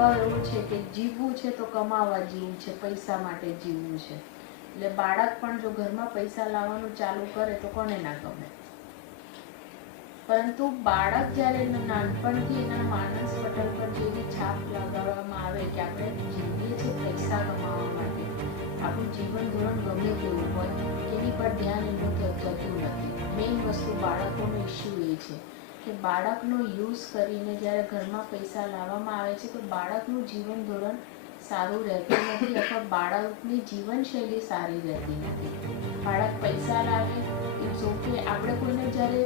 સ્વભાવ એવો છે કે જીવવું છે તો કમાવા જીવવું છે, પૈસા માટે જીવવું છે. એટલે બાળક પણ જો ઘરમાં પૈસા લાવવાનું ચાલુ કરે તો કોને ના ગમે. પરંતુ બાળક જ્યારે નાનપણથી એના માનસ પટલ પર જેવી છાપ લગાવવામાં આવે કે આપણે જીવીએ છીએ પૈસા કમાવા માટે, આપણું જીવન ધોરણ ગમે તેવું હોય એની પર ધ્યાન એનું જતું નથી. મેઇન વસ્તુ બાળકોનો ઇસ્યુ એ છે કે બાળકનો યુઝ કરીને જ્યારે ઘરમાં પૈસા લાવવામાં આવે છે તો બાળકનું જીવન ધોરણ સારું રહેતું નથી અથવા બાળકની જીવનશૈલી સારી રહેતી નથી. બાળક પૈસા લાવે ઇટ્સ ઓકે. આપણે કોઈને જ્યારે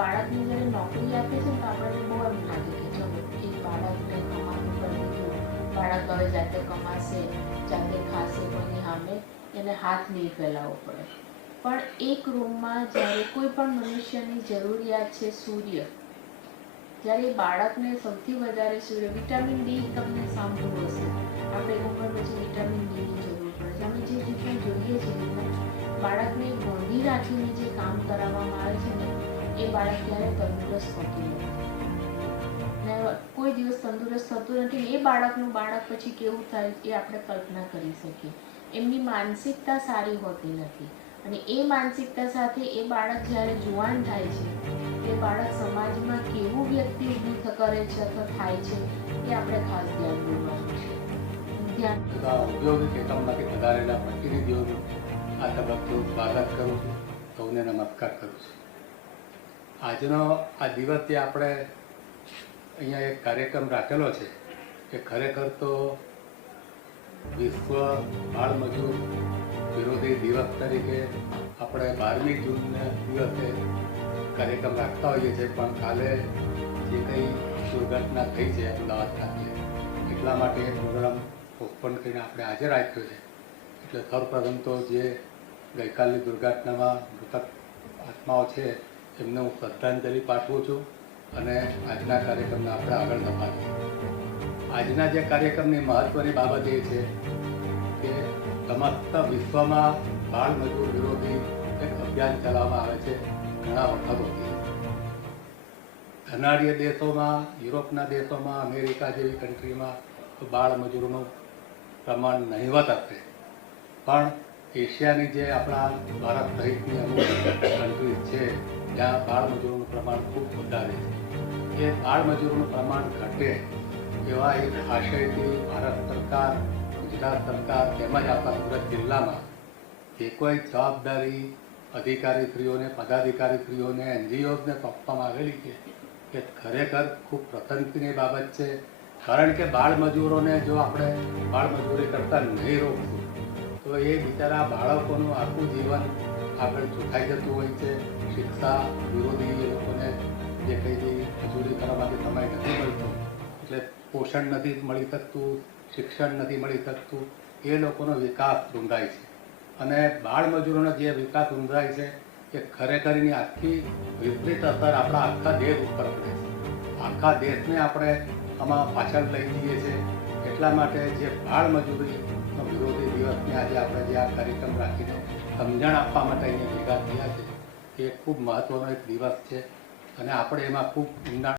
બાળકને જ્યારે નોકરી આપે છે તો આપણને બહુ એમ લાગે કે ચલો એ બાળકને કમાવાનું કરી દીધું, બાળક હવે જાતે કમાશે, જાતે ખાશે, કોઈની સામે એને હાથ નહીં ફેલાવવો પડે. પણ એક રૂમમાં જ્યારે કોઈ પણ મનુષ્યની જરૂરિયાત છે સૂર્ય, જ્યારે બાળકને સૌથી વધારે સૂર્ય, વિટામિન ડી તમને સાંભળવું હશે, આપણે એક ઉંમર પછી વિટામિન ડીની જરૂર પડે છે. અમે જે રીતના જોઈએ છીએ બાળકને ગોંધી રાખીને જે કામ કરાવવામાં આવે છે ને એ બાળક ક્યારે તંદુરસ્ત હોતું નથી ને કોઈ દિવસ તંદુરસ્ત થતું નથી. એ બાળકનું બાળક પછી કેવું થાય એ આપણે કલ્પના કરી શકીએ. એમની માનસિકતા સારી હોતી નથી અને એ માનસિકતા સાથે એ બાળક જ્યારે જુવાન થાય છે એ બાળક સમાજમાં કેવું વ્યક્તિ ઊભું કરે છે અથવા થાય છે એ આપણે ખાસ ધ્યાન દોરવાનું છે. ઔદ્યોગિક એકમમાંથી પધારેલા પ્રતિનિધિઓનું આ તબક્કે સ્વાગત કરું છું, સૌને નમસ્કાર કરું છું. આજનો આ દિવસ જે આપણે અહીંયા એક કાર્યક્રમ રાખેલો છે કે ખરેખર તો વિશ્વ બાળ મજૂર વિરોધી દિવસ તરીકે આપણે 12મી જૂનના દિવસે કાર્યક્રમ રાખતા હોઈએ છીએ, પણ કાલે જે કંઈ દુર્ઘટના થઈ છે અમદાવાદ ખાતે એટલા માટે એ પ્રોગ્રામ પોસ્ટપોન કરીને આપણે આજે રાખ્યો છે. એટલે સૌપ્રથમ તો જે ગઈકાલની દુર્ઘટનામાં મૃતક આત્માઓ છે એમને હું શ્રદ્ધાંજલિ પાઠવું છું અને આજના કાર્યક્રમને આપણે આગળ ધપાવીએ. આજના જે કાર્યક્રમની મહત્ત્વની બાબત એ છે કે સમસ્ત વિશ્વમાં બાળ મજૂર વિરોધી એક અભિયાન ચલાવવામાં આવે છે ઘણા વખતોથી. ધનાઢ્ય દેશોમાં, યુરોપના દેશોમાં, અમેરિકા જેવી કન્ટ્રીમાં તો બાળ મજૂરોનું પ્રમાણ નહિવત હશે, પણ એશિયાની જે આપણા ભારત સહિતની અમુક કન્ટ્રીઝ છે ત્યાં બાળ મજૂરોનું પ્રમાણ ખૂબ વધારે છે. એ બાળ મજૂરોનું પ્રમાણ ઘટે એવા એક આશયથી ભારત સરકાર, ગુજરાત સરકાર તેમજ આપણા સુરત જિલ્લામાં જે કોઈ જવાબદારી અધિકારીશ્રીઓને, પદાધિકારીશ્રીઓને, એનજીઓને સોંપવામાં આવેલી છે કે ખરેખર ખૂબ પ્રશંસનીય બાબત છે. કારણ કે બાળ મજૂરોને જો આપણે બાળ મજૂરી કરતાં નહીં રોકશું તો એ બિચારા બાળકોનું આખું જીવન આગળ ચૂકાઈ જતું હોય છે. શિક્ષા વિરોધી એ લોકોને જે કંઈ મજૂરી કરવા માટે સમય નથી મળતો, એટલે પોષણ નથી મળી શકતું, શિક્ષણ નથી મળી શકતું, એ લોકોનો વિકાસ રૂંધાય છે. અને બાળ મજૂરોનો જે વિકાસ રૂંધાય છે એ ખરેખરની આખી વિપરીત અસર આપણા આખા દેશ ઉપર પડે છે. આખા દેશને આપણે આમાં પાછળ લઈ જઈએ છીએ. એટલા માટે જે બાળ મજૂરીનો વિરોધી દિવસને આજે આપણે જે આ કાર્યક્રમ રાખીને સમજણ આપવા માટે અહીંયા ભેગા થયા છે એ ખૂબ મહત્ત્વનો એક દિવસ છે અને આપણે એમાં ખૂબ ઊંડાણ